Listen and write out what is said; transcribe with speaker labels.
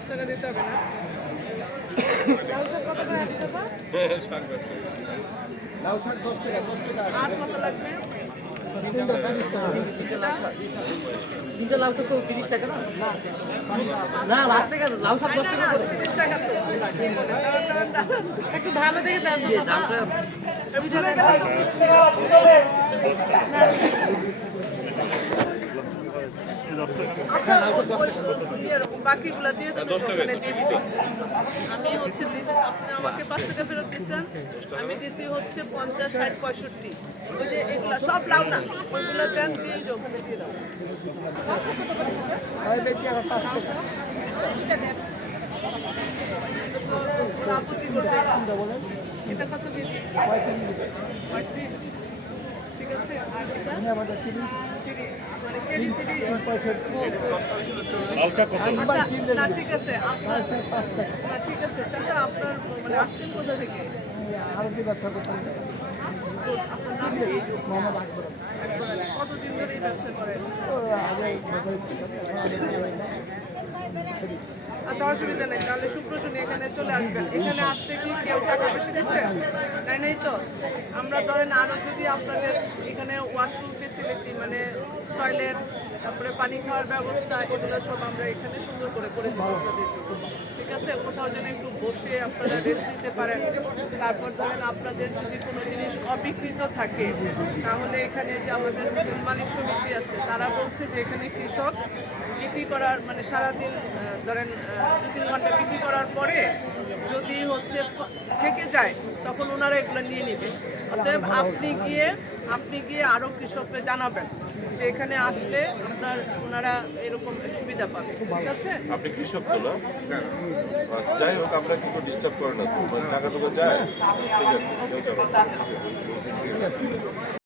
Speaker 1: পাঁচ টাকা দিতে হবে না। লাউ শাক
Speaker 2: দশ টাকা দশ টাকা।
Speaker 1: আর কত লাগবে?
Speaker 2: তিনটা
Speaker 3: লাউ শাক তো তিরিশ টাকা না? না লাখ টাকা লাউ শাক দশ টাকা।
Speaker 1: একটু ভালো দেখে দেন তো বাবা। আমি চলে গেলাম। আচ্ছা, বাকিগুলা দিয়ে দেবেন ওখানে দিয়ে দিবেন। আমি হচ্ছে দিছি আপনি আমাকে পাঁচ টাকা ফেরত দিচ্ছেন আমি দিছি হচ্ছে পঞ্চাশ ষাট পঁয়ষট্টি। ওই যে এগুলা সব লাউ না ওইগুলো দেন দিয়ে ওখানে দিয়ে দাও। আপত্তি করবে এটা কত কেজি পঁয়ত্রিশ। ঠিক আছে আর এটা? না, ঠিক আছে, আপনার না, ঠিক আছে, চাচা, আপনার মানে আসছেন ধরে আচ্ছা অসুবিধা নেই, তাহলে শুক্র শনি এখানে চলে আসবেন। এখানে আসতে কি কেউ টাকা বেশি দিচ্ছে? তো? আমরা ধরেন আরও যদি আপনাদের এখানে ওয়াশরুম ফেসিলিটি মানে টয়লেট তারপরে পানি খাওয়ার ব্যবস্থা, এগুলো সব আমরা এখানে সুন্দর করে করে ঠিক আছে? কোথাও যেন একটু বসে আপনারা রেস্ট নিতে পারেন। তারপর ধরেন আপনাদের যদি কোনো জিনিস অবিকৃত থাকে। তাহলে এখানে যে আমাদের মালিক সমিতি আছে, তারা বলছে যে এখানে কৃষক বিক্রি করার মানে সারাদিন ধরেন দু তিন ঘণ্টা বিক্রি করার পরে যদি হচ্ছে, থেকে যায়, তখন ওনারা এগুলো নিয়ে নেবে। অতএব আপনি গিয়ে আপনি গিয়ে আরও কৃষককে জানাবেন যে এখানে আসলে আপনার ওনারা এরকম সুবিধা পাবে ঠিক আছে?
Speaker 4: আপনি কৃষক তো না? আচ্ছা, যাই হোক আমরা কিন্তু ডিস্টার্ব করে না। টাকাটুকু মানে টাকা টুকু যায় ঠিক আছে।